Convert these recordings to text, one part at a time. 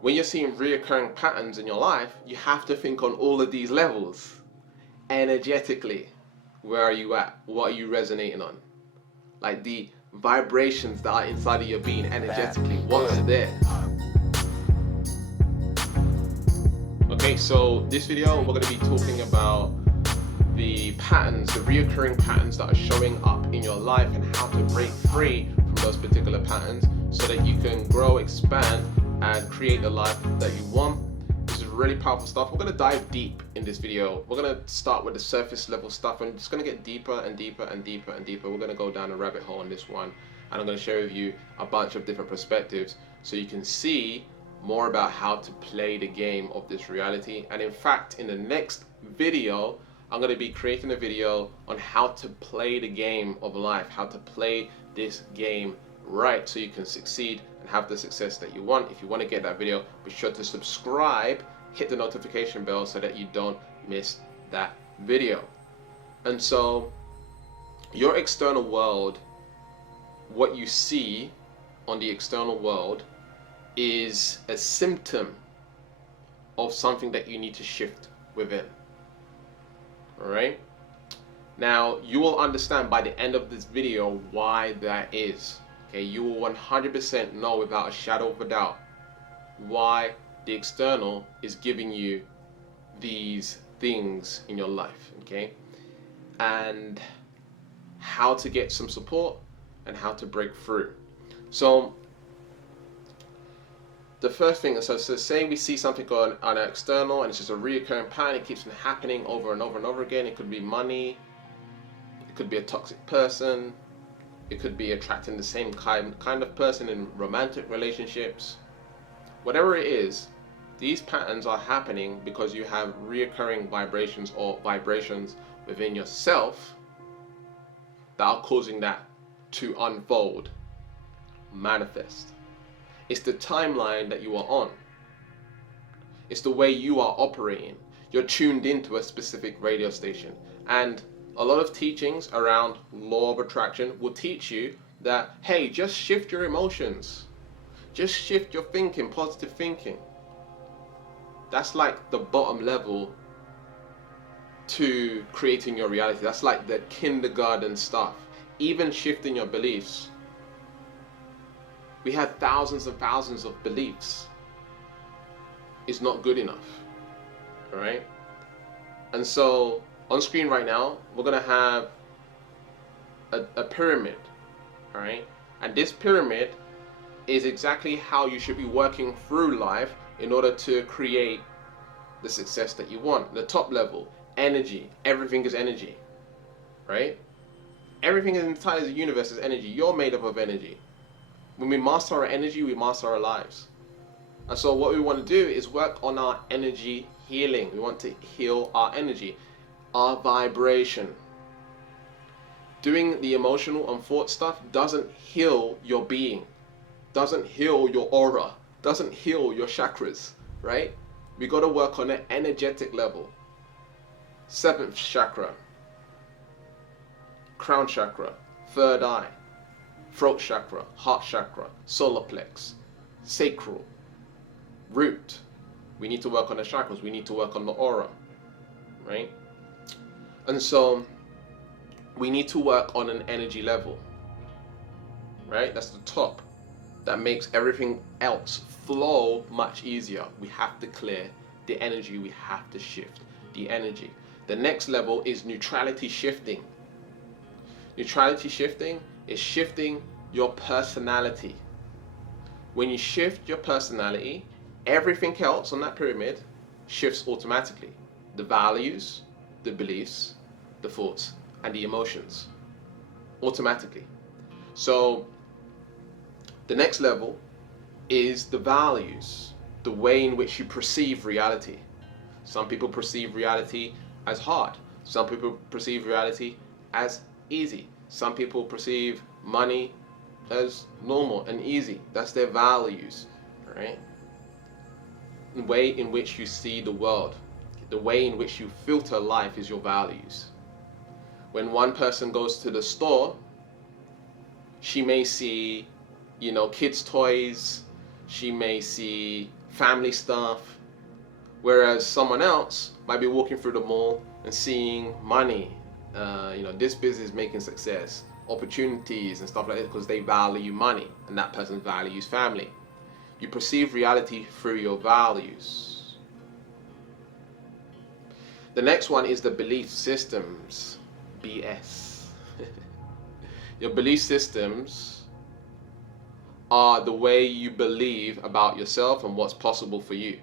when you're seeing reoccurring patterns in your life, you have to think on all of these levels. Energetically, where are you at? What are you resonating on? Like the vibrations that are inside of your being energetically, what's there? Okay, so this video we're going to be talking about the patterns, the reoccurring patterns that are showing up in your life and how to break free from those particular patterns so that you can grow, expand, and create the life that you want. This is really powerful stuff. We're going to dive deep in this video. We're going to start with the surface level stuff and just going to get deeper and deeper and deeper and deeper. We're going to go down a rabbit hole on this one, and I'm going to share with you a bunch of different perspectives so you can see more about how to play the game of this reality. And in fact, in the next video, I'm going to be creating a video on how to play the game of life, how to play this game right so you can succeed and have the success that you want. If you want to get that video, be sure to subscribe, hit the notification bell so that you don't miss that video. And so your external world, what you see on the external world, is a symptom of something that you need to shift within. Alright? Now, you will understand by the end of this video why that is. Okay, you will 100% know without a shadow of a doubt why the external is giving you these things in your life. Okay? And how to get some support and how to break through. So, the first thing, so say we see something on an external and it's just a reoccurring pattern, it keeps happening over and over and over again. It could be money, it could be a toxic person, it could be attracting the same kind of person in romantic relationships. Whatever it is, these patterns are happening because you have reoccurring vibrations or vibrations within yourself that are causing that to unfold, manifest. It's the timeline that you are on. It's the way you are operating. You're tuned into a specific radio station. And a lot of teachings around law of attraction will teach you that, hey, just shift your emotions. Just shift your thinking, positive thinking. That's like the bottom level to creating your reality. That's like the kindergarten stuff. Even shifting your beliefs. We have thousands and thousands of beliefs. It's not good enough. Alright? And so, on screen right now, we're going to have a pyramid. Alright? And this pyramid is exactly how you should be working through life in order to create the success that you want. The top level, energy. Everything is energy. Right? Everything in the entire universe is energy. You're made up of energy. When we master our energy, we master our lives. And so what we want to do is work on our energy healing. We want to heal our energy, our vibration. Doing the emotional and thought stuff doesn't heal your being, doesn't heal your aura, doesn't heal your chakras, right? We got to work on an energetic level. 7th chakra, crown chakra, third eye, throat chakra, heart chakra, solar plex, sacral, root. We need to work on the chakras. We need to work on the aura, right? And so we need to work on an energy level, right? That's the top. That makes everything else flow much easier. We have to clear the energy. We have to shift the energy. The next level is neutrality shifting. Neutrality shifting is shifting your personality. When you shift your personality, everything else on that pyramid shifts automatically. The values, the beliefs, the thoughts, and the emotions. Automatically. So, the next level is the values, the way in which you perceive reality. Some people perceive reality as hard. Some people perceive reality as easy. Some people perceive money as normal and easy. That's their values, right? The way in which you see the world, the way in which you filter life is your values. When one person goes to the store, she may see, kids' toys. She may see family stuff, whereas someone else might be walking through the mall and seeing money, this business making success, opportunities and stuff like that, because they value money and that person values family. You perceive reality through your values. The next one is the belief systems, BS. Your belief systems are the way you believe about yourself and what's possible for you.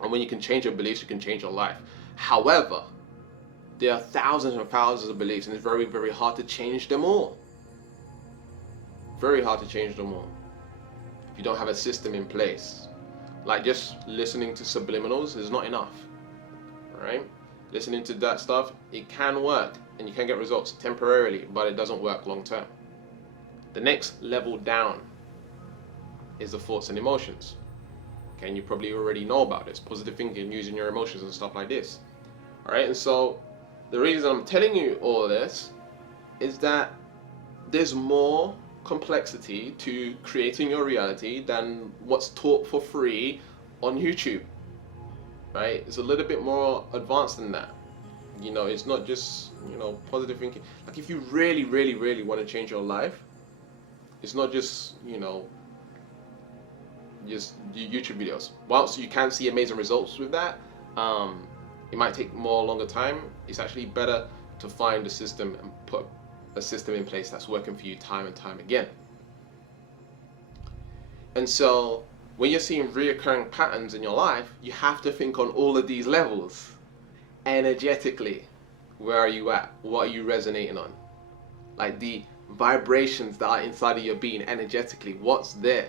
And when you can change your beliefs, you can change your life. However, there are thousands and thousands of beliefs, and it's very, very hard to change them all. Very hard to change them all if you don't have a system in place. Like just listening to subliminals is not enough. Right? Listening to that stuff, it can work and you can get results temporarily, but it doesn't work long term. The next level down is the thoughts and emotions. Okay, and you probably already know about this. Positive thinking, using your emotions and stuff like this. Alright, and so the reason I'm telling you all this is that there's more complexity to creating your reality than what's taught for free on YouTube. Right? It's a little bit more advanced than that. It's not just, positive thinking. Like if you really, really, really want to change your life, it's not just, just YouTube videos. Whilst you can see amazing results with that, it might take longer time. It's actually better to find a system and put a system in place that's working for you time and time again. And so when you're seeing reoccurring patterns in your life, you have to think on all of these levels. Energetically, where are you at? What are you resonating on? Like the vibrations that are inside of your being energetically, what's there?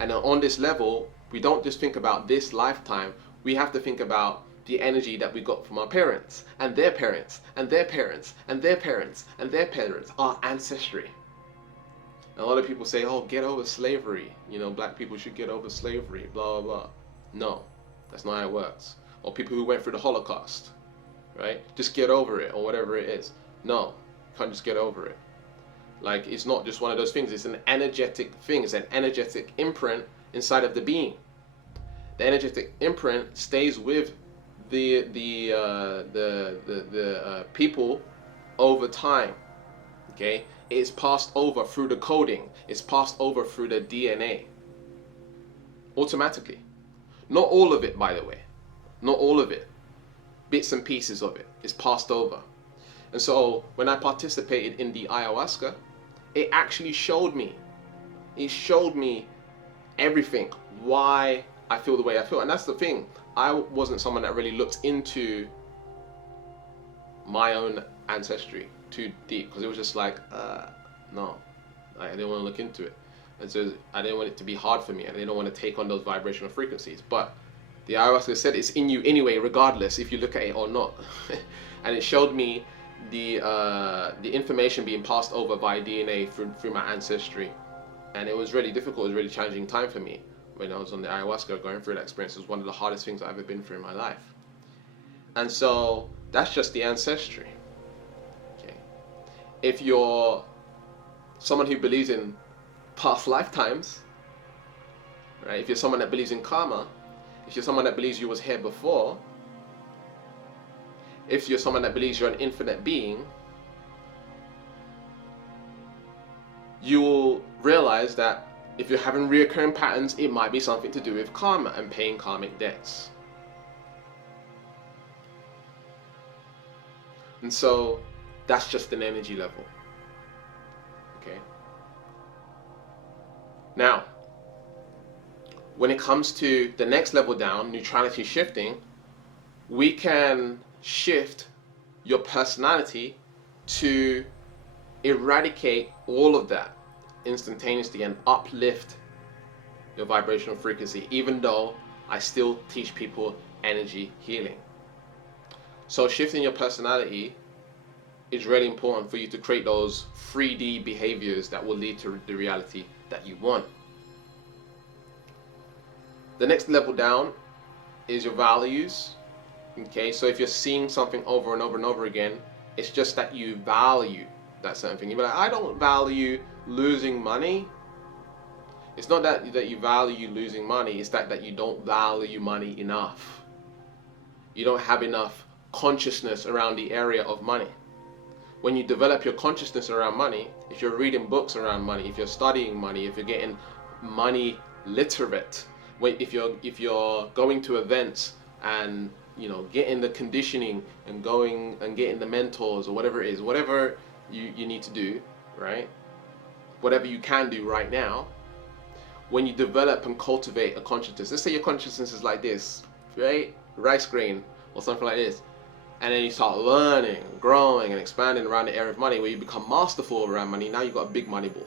And on this level, we don't just think about this lifetime, we have to think about the energy that we got from our parents, and their parents, and their parents, and their parents, and their parents, our ancestry. And a lot of people say, oh, get over slavery. Black people should get over slavery, blah, blah, blah. No, that's not how it works. Or people who went through the Holocaust, right? Just get over it, or whatever it is. No, you can't just get over it. Like, it's not just one of those things. It's an energetic thing. It's an energetic imprint inside of the being. The energetic imprint stays with the people over time. Okay, it's passed over through the coding. It's passed over through the DNA. Automatically. Not all of it, by the way. Not all of it. Bits and pieces of it is passed over. And so when I participated in the ayahuasca, it actually showed me. It showed me everything, why I feel the way I feel. And that's the thing. I wasn't someone that really looked into my own ancestry too deep, because it was just like, no, I didn't want to look into it. And so I didn't want it to be hard for me. I didn't want to take on those vibrational frequencies. But the ayahuasca said it's in you anyway, regardless if you look at it or not. And it showed me the information being passed over by DNA through my ancestry. And it was really difficult. It was a really challenging time for me when I was on the ayahuasca. Going through that experience was one of the hardest things I've ever been through in my life. And so that's just the ancestry. Okay. If you're someone who believes in past lifetimes, right? If you're someone that believes in karma, if you're someone that believes you was here before, if you're someone that believes you're an infinite being, you will realize that if you're having reoccurring patterns, it might be something to do with karma and paying karmic debts. And so that's just an energy level. Okay. Now, when it comes to the next level down, neutrality shifting, we can shift your personality to eradicate all of that instantaneously and uplift your vibrational frequency, even though I still teach people energy healing. So shifting your personality is really important for you to create those 3D behaviors that will lead to the reality that you want. The next level down is your values. Okay, so if you're seeing something over and over and over again, it's just that you value that certain thing. You're like, I don't value losing money. It's not that you value losing money, it's that you don't value money enough. You don't have enough consciousness around the area of money. When you develop your consciousness around money, if you're reading books around money, if you're studying money, if you're getting money literate, if you're going to events and getting the conditioning and going and getting the mentors or whatever it is, whatever you need to do, right? Whatever you can do right now, when you develop and cultivate a consciousness, let's say your consciousness is like this, right? Rice grain or something like this. And then you start learning, growing, and expanding around the area of money where you become masterful around money. Now you've got a big money ball.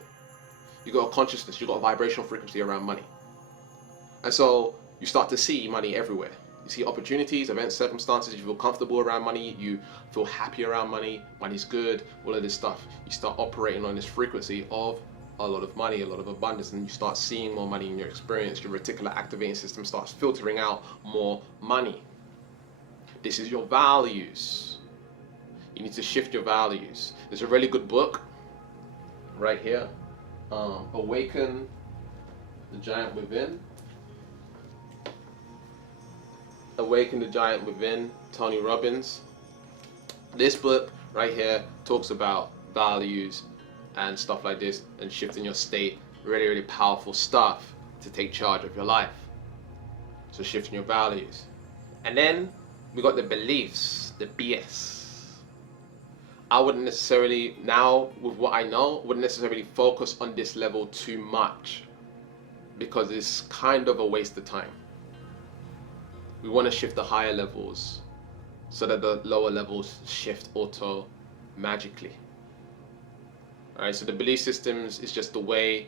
You've got a consciousness, you've got a vibrational frequency around money. And so you start to see money everywhere. You see opportunities, events, circumstances, you feel comfortable around money, you feel happy around money, money's good, all of this stuff. You start operating on this frequency of a lot of money, a lot of abundance, and you start seeing more money in your experience. Your reticular activating system starts filtering out more money. This is your values. You need to shift your values. There's a really good book right here, Awaken the Giant Within. Awaken the Giant Within, Tony Robbins. This book right here talks about values and stuff like this and shifting your state. Really, really powerful stuff to take charge of your life. So shifting your values. And then we got the beliefs, the BS. I wouldn't necessarily, now with what I know, wouldn't necessarily focus on this level too much because it's kind of a waste of time. We want to shift the higher levels so that the lower levels shift auto magically. Alright, so the belief systems is just the way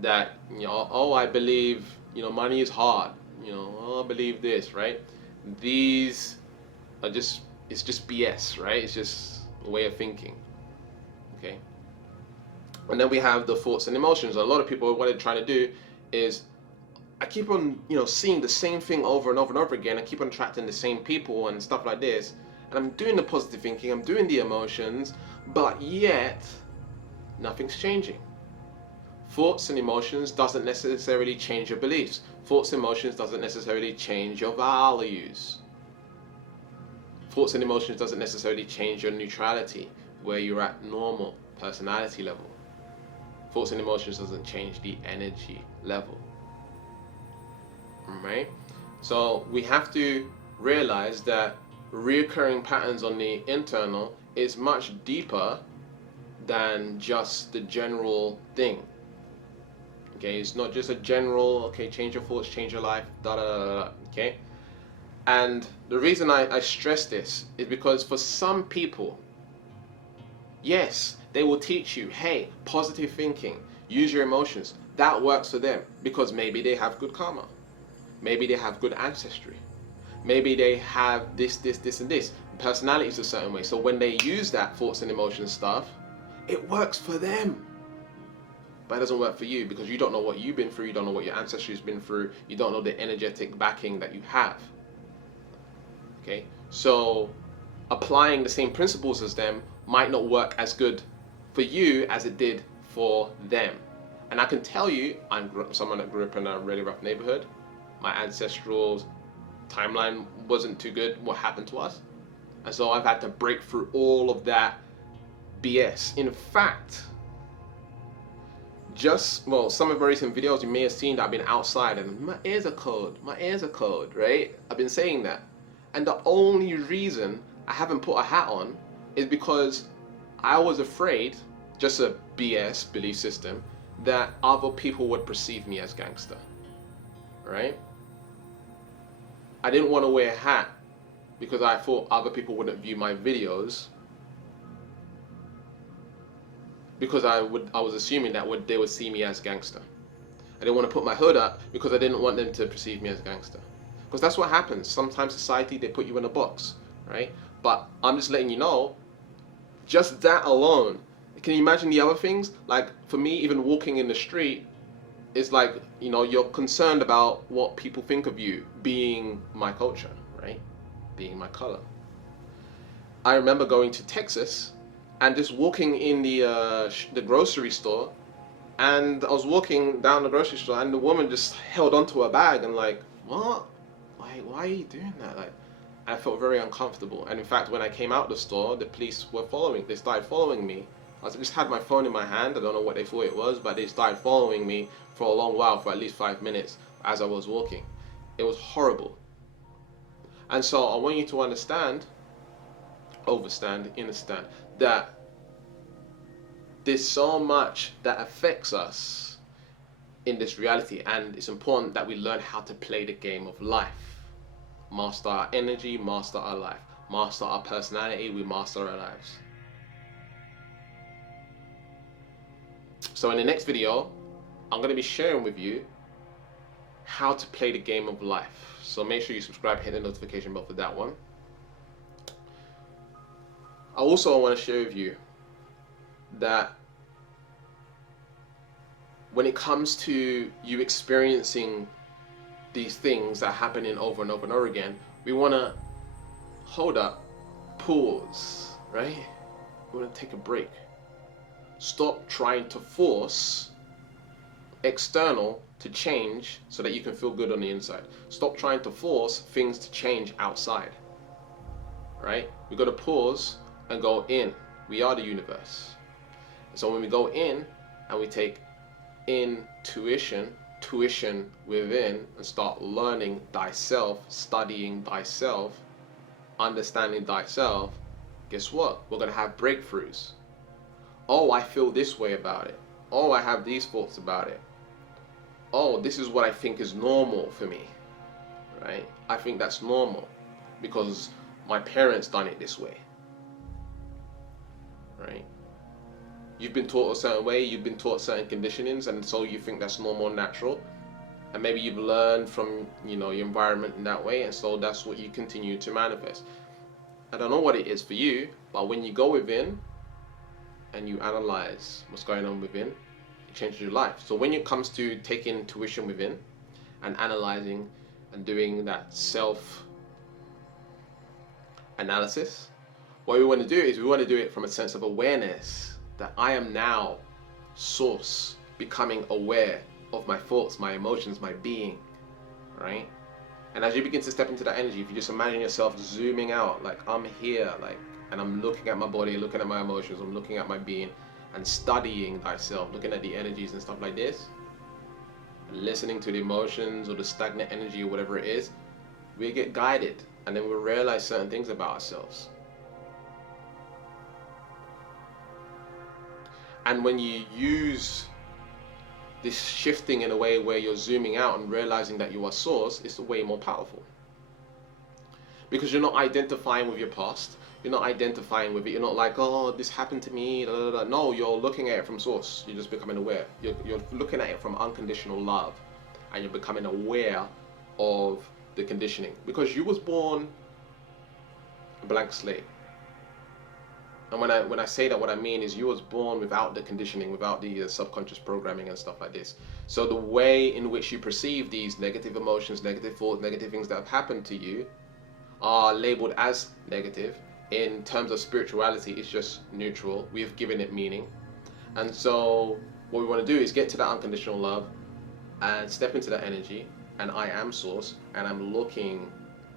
that, oh, I believe, money is hard. Oh, I believe this, right? These are it's just BS, right? It's just a way of thinking, okay? And then we have the thoughts and emotions. A lot of people, what they're trying to do is, I keep on, seeing the same thing over and over and over again. I keep on attracting the same people and stuff like this. And I'm doing the positive thinking, I'm doing the emotions, but yet, nothing's changing. Thoughts and emotions doesn't necessarily change your beliefs. Thoughts and emotions doesn't necessarily change your values. Thoughts and emotions doesn't necessarily change your neutrality, where you're at normal personality level. Thoughts and emotions doesn't change the energy level. Right? So we have to realize that reoccurring patterns on the internal is much deeper than just the general thing. Okay, it's not just a general, okay, change your thoughts, change your life, da da da da, okay? And the reason I stress this is because for some people, yes, they will teach you, hey, positive thinking, use your emotions. That works for them because maybe they have good karma. Maybe they have good ancestry. Maybe they have this, and this. Personality is a certain way. So when they use that thoughts and emotions stuff, it works for them. But it doesn't work for you because you don't know what you've been through, you don't know what your ancestry has been through, you don't know the energetic backing that you have. Okay, so applying the same principles as them might not work as good for you as it did for them. And I can tell you, I'm someone that grew up in a really rough neighborhood. My ancestral timeline wasn't too good, what happened to us. And so I've had to break through all of that BS. In fact, some of my recent videos you may have seen that I've been outside and my ears are cold, right? I've been saying that. And the only reason I haven't put a hat on is because I was afraid, just a BS belief system, that other people would perceive me as gangster, right? I didn't want to wear a hat because I thought other people wouldn't view my videos because I was assuming that they would see me as gangster. I didn't want to put my hood up because I didn't want them to perceive me as gangster. Because that's what happens. Sometimes society, they put you in a box, right? But I'm just letting you know, just that alone, can you imagine the other things? Like for me, even walking in the street, it's like, you're concerned about what people think of you being my culture, right? Being my color. I remember going to Texas and just walking in the grocery store And I was walking down the grocery store, and the woman just held onto her bag and like, what? Like, why are you doing that? Like, I felt very uncomfortable. And in fact, when I came out the store, the police were following. They started following me. I just had my phone in my hand. I don't know what they thought it was, but they started following me for a long while, for at least 5 minutes as I was walking. It was horrible. And so I want you to understand, understand that there's so much that affects us in this reality, and it's important that we learn how to play the game of life. Master our energy, master our life. Master our personality, we master our lives. So in the next video, I'm going to be sharing with you how to play the game of life. So make sure you subscribe, hit the notification bell for that one. I also want to share with you that when it comes to you experiencing these things that are happening over and over and over again, we want to hold up, pause, right? We want to take a break. Stop trying to force external to change so that you can feel good on the inside. Stop trying to force things to change outside, right? We got to pause and go in. We are the universe. So when we go in and we take intuition, tuition within, and start learning thyself, studying thyself, understanding thyself, guess what? We're going to have breakthroughs. Oh, I feel this way about it. Oh, I have these thoughts about it. Oh, this is what I think is normal for me, right? I think that's normal because my parents done it this way, right? You've been taught a certain way, you've been taught certain conditionings, and so you think that's normal and natural. And maybe you've learned from, your environment in that way, and so that's what you continue to manifest. I don't know what it is for you, but when you go within and you analyze what's going on within, it changes your life. So when it comes to taking tuition within and analyzing and doing that self-analysis, what we want to do is we want to do it from a sense of awareness that I am now source, becoming aware of my thoughts, my emotions, my being, right? And as you begin to step into that energy, if you just imagine yourself zooming out, like I'm here, like, and I'm looking at my body, looking at my emotions, I'm looking at my being, and studying thyself, looking at the energies and stuff like this, listening to the emotions or the stagnant energy or whatever it is, we get guided, and then we realize certain things about ourselves. And when you use this shifting in a way where you're zooming out and realizing that you are source, it's way more powerful. Because you're not identifying with your past, you're not identifying with it, you're not like, oh, this happened to me, da, da, da. No, you're looking at it from source, you're just becoming aware. You're looking at it from unconditional love, and you're becoming aware of the conditioning. Because you was born a blank slate. And when I say that, what I mean is you was born without the conditioning, without the subconscious programming and stuff like this. So the way in which you perceive these negative emotions, negative thoughts, negative things that have happened to you are labeled as negative. In terms of spirituality, it's just neutral. We have given it meaning. And so what we want to do is get to that unconditional love and step into that energy. And I am source, and I'm looking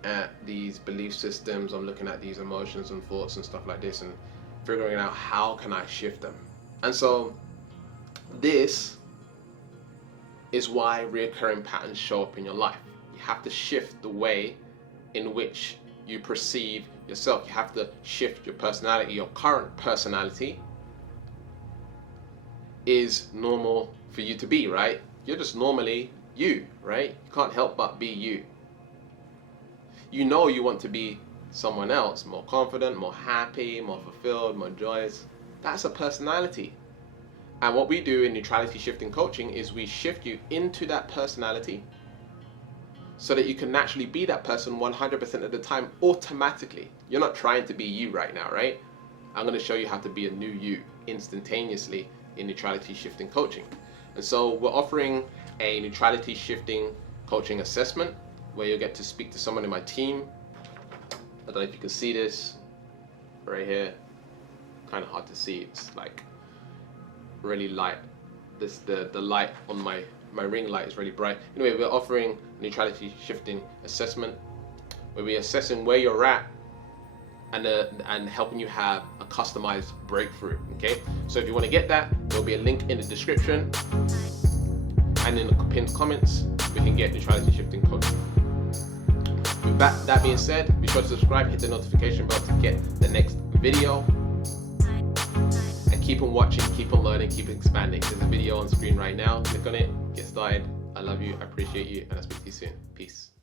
at these belief systems, I'm looking at these emotions and thoughts and stuff like this, and figuring out how can I shift them. And so this is why reoccurring patterns show up in your life. You have to shift the way in which you perceive yourself. You have to shift your personality. Your current personality is normal for you to be, right? You're just normally you, right? You can't help but be you. You know you want to be someone else, more confident, more happy, more fulfilled, more joyous. That's a personality. And what we do in neutrality shifting coaching is we shift you into that personality so that you can naturally be that person 100% of the time automatically. You're not trying to be you right now, right? I'm going to show you how to be a new you instantaneously in neutrality shifting coaching. And so we're offering a neutrality shifting coaching assessment where you'll get to speak to someone in my team. I don't know if you can see this right here. Kind of hard to see. It's like really light. the light on my ring light is really bright. Anyway, we're offering neutrality shifting assessment, where we're assessing where you're at and helping you have a customized breakthrough. Okay, so if you want to get that, there'll be a link in the description and in the pinned comments. We can get neutrality shifting coaching. With that being said, be sure to subscribe, hit the notification bell to get the next video, and keep on watching, keep on learning, keep expanding. There's a video on screen right now. Click on it, get started. I love you, I appreciate you, and I'll speak to you soon. Peace.